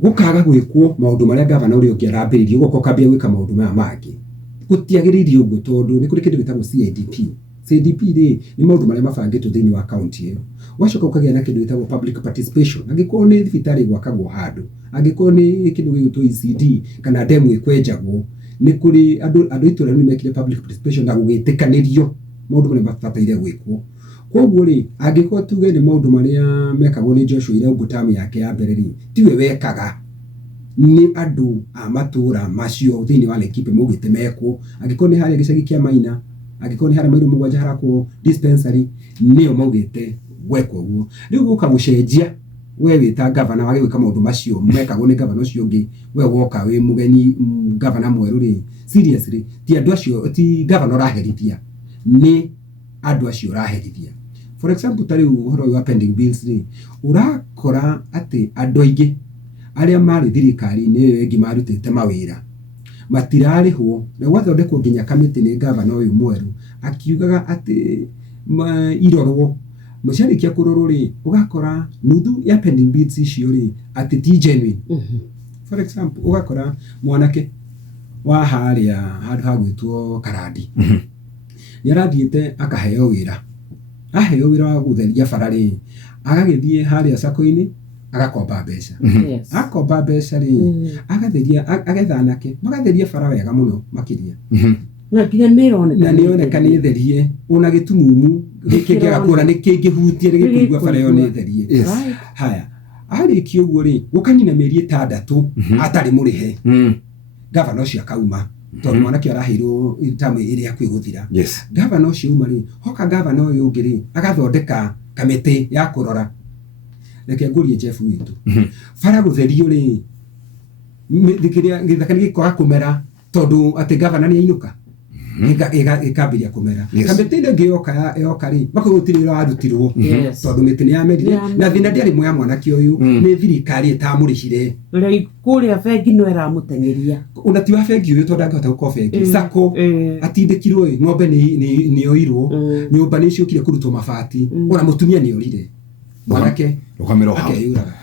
gukaga gwikwo maundu maria gavana uri ungiarambiririe guko kambia gwika maundu maya mangi gutiagiririe uguo tondu ni kuri kindu gitagwo CDP ri ni maundu maria mabangitwo thiini wa county iyo wacoka ukagia na kindu gitagwo public participation angikorwo ni thibitari gwakagwo handu angikorwo ni kindu gigutwo ECD kana demu ikwenjagwo ni kuri andu itura ni mekire public participation na gugitikanirio maundu maria mabataire gwikwo koguo ri angikorwo tuge ni maundu maria mekagwo ni Joshua Iraugu tamu yake ya mbere ri tiwe wekaga ni andu a matura macio thiini wa Laikipia mugite mekwo angikorwo ni haria gicagi kia Maina angikorwo ni haria Mairu mugwanja harako dispensary nio maugite gwekwo guo riu guka gucenjia we wita gavana wage gwika maundu macio mekagwo ni gavana ucio ungi we woka wi mugeni gavana mweru ri seriously ti andu acio ti gavana uraherithia ni andu acio uraherithia. For example tari uhoro wa pending bills ri urakora ati andu aingi aria mari thirikari ni wengi marutite mawira matirarihwo na wathondekwo nginya kamiti ni gavana uyu mweru akiugaga ati irorwo muciarikia kurorwo ri ugakora nuthu ya pending bills icio ri ati ti genuine. For example ugakora mwanake wa haria handu hagwitwo Karandi ni arathiite akaheo wira aheo wira wa gutheria barari agagithie haria sako-ini agakomba mbeca akomba mbeca ri agatheria agethanake magatheria bara wega muno makiria na kile na nioneka ni therie una gitumumu gikigera kura ni kingihutie gikuigwa bara yo ni therie haya ari kiugo ri gukanyina meri 6 atari murihe gavana ucio akauma tondu mwanake arahirwo tamu iria kwiguthira gavana ucio uma ri hoka gavana uyu ungi ri agathondeka kamiti ya kurora reke ngurie Jeff witu bara gutherio ri thikiria githakani gikora kumera tondu ati gavana ni ainuka ikabiria kumera kamiti ile yoka ri makugutirira warutirwo tondu miti ni yamerire na thina ndiari moya mwanake uyu ni thirikari itamurishire ri kuria bengi no era mutengeria unati wa bengi uyu tondu angihota guko bengi sako atindikirwo ng'ombe ni oirwo nyumba ni ciukire kurutwo mabati ona mutumia ni orire mwanake ukamero akeyuraga